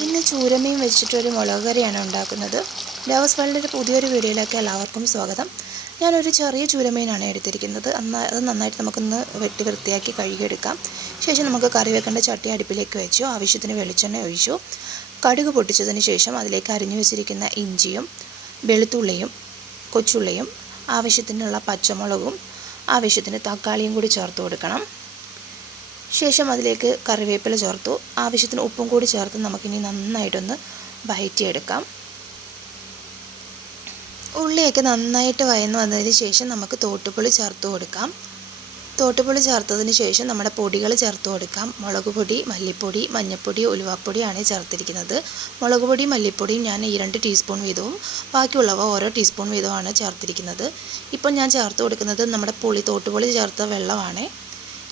ഇന്ന് ചൂരമീൻ വെച്ചിട്ടൊരു മുളക് കറിയാണ് ഉണ്ടാക്കുന്നത്. ലവേഴ്സ് വേൾഡിൻ്റെ പുതിയൊരു വീഡിയോയിലേക്ക് എല്ലാവർക്കും സ്വാഗതം. ഞാനൊരു ചെറിയ ചൂരമീനാണ് എടുത്തിരിക്കുന്നത്. അത് നന്നായിട്ട് നമുക്കൊന്ന് വെട്ടി വൃത്തിയാക്കി കഴുകിയെടുക്കാം. ശേഷം നമുക്ക് കറി വെക്കേണ്ട ചട്ടി അടുപ്പിലേക്ക് വെച്ചു. ആവശ്യത്തിന് വെളിച്ചെണ്ണ ഒഴിച്ചു. കടുക് പൊട്ടിച്ചതിന് ശേഷം അതിലേക്ക് അരിഞ്ഞു വെച്ചിരിക്കുന്ന ഇഞ്ചിയും വെളുത്തുള്ളിയും കൊച്ചുള്ളിയും ആവശ്യത്തിനുള്ള പച്ചമുളകും ആവശ്യത്തിന് തക്കാളിയും കൂടി ചേർത്ത് കൊടുക്കണം. ശേഷം അതിലേക്ക് കറിവേപ്പില ചേർത്തു. ആവശ്യത്തിന് ഉപ്പും കൂടി ചേർത്ത് നമുക്കിനി നന്നായിട്ടൊന്ന് വഴറ്റിയെടുക്കാം. ഉള്ളിയൊക്കെ നന്നായിട്ട് വഴന്ന് വന്നതിന് ശേഷം നമുക്ക് തോട്ടുപുളി ചേർത്ത് കൊടുക്കാം. തോട്ടുപുളി ചേർത്തതിന് ശേഷം നമ്മുടെ പൊടികൾ ചേർത്ത് കൊടുക്കാം. മുളക് പൊടി, മല്ലിപ്പൊടി, മഞ്ഞൾപ്പൊടി, ഉലുവാപ്പൊടിയാണ് ചേർത്തിരിക്കുന്നത്. മുളക് പൊടി മല്ലിപ്പൊടിയും ഞാൻ 2 ടീസ്പൂൺ വീതവും ബാക്കിയുള്ളവ ഓരോ ടീസ്പൂൺ വീതവുമാണ് ചേർത്തിരിക്കുന്നത്. ഇപ്പം ഞാൻ ചേർത്ത് കൊടുക്കുന്നത് നമ്മുടെ തോട്ടുപുളി ചേർത്ത വെള്ളമാണ്.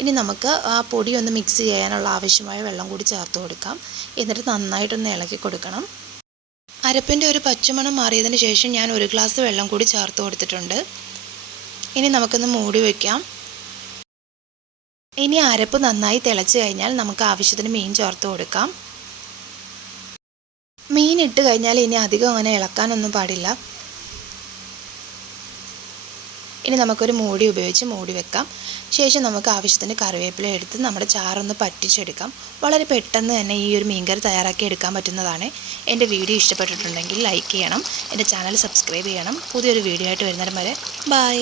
ഇനി നമുക്ക് ആ പൊടി ഒന്ന് മിക്സ് ചെയ്യാനുള്ള ആവശ്യമായ വെള്ളം കൂടി ചേർത്ത് കൊടുക്കാം. എന്നിട്ട് നന്നായിട്ടൊന്ന് ഇളക്കി കൊടുക്കണം. അരപ്പിൻ്റെ ഒരു പച്ചമണം മാറിയതിന് ശേഷം ഞാൻ 1 ഗ്ലാസ് വെള്ളം കൂടി ചേർത്ത് കൊടുത്തിട്ടുണ്ട്. ഇനി നമുക്കൊന്ന് മൂടി വയ്ക്കാം. ഇനി അരപ്പ് നന്നായി തിളച്ച് കഴിഞ്ഞാൽ നമുക്ക് ആവശ്യത്തിന് മീൻ ചേർത്ത് കൊടുക്കാം. മീൻ ഇട്ട് കഴിഞ്ഞാൽ ഇനി അധികം അങ്ങനെ ഇളക്കാനൊന്നും പാടില്ല. ഇനി നമുക്കൊരു മൂടി ഉപയോഗിച്ച് മൂടി വെക്കാം. ശേഷം നമുക്ക് ആവശ്യത്തിന് കറിവേപ്പില എടുത്ത് നമ്മുടെ ചാറൊന്ന് പറ്റിച്ചെടുക്കാം. വളരെ പെട്ടെന്ന് തന്നെ ഈ ഒരു മീൻകറി തയ്യാറാക്കി എടുക്കാൻ പറ്റുന്നതാണ്. എൻ്റെ വീഡിയോ ഇഷ്ടപ്പെട്ടിട്ടുണ്ടെങ്കിൽ ലൈക്ക് ചെയ്യണം. എൻ്റെ ചാനൽ സബ്സ്ക്രൈബ് ചെയ്യണം. പുതിയൊരു വീഡിയോ ആയിട്ട് വരുന്നേരം വരെ ബൈ.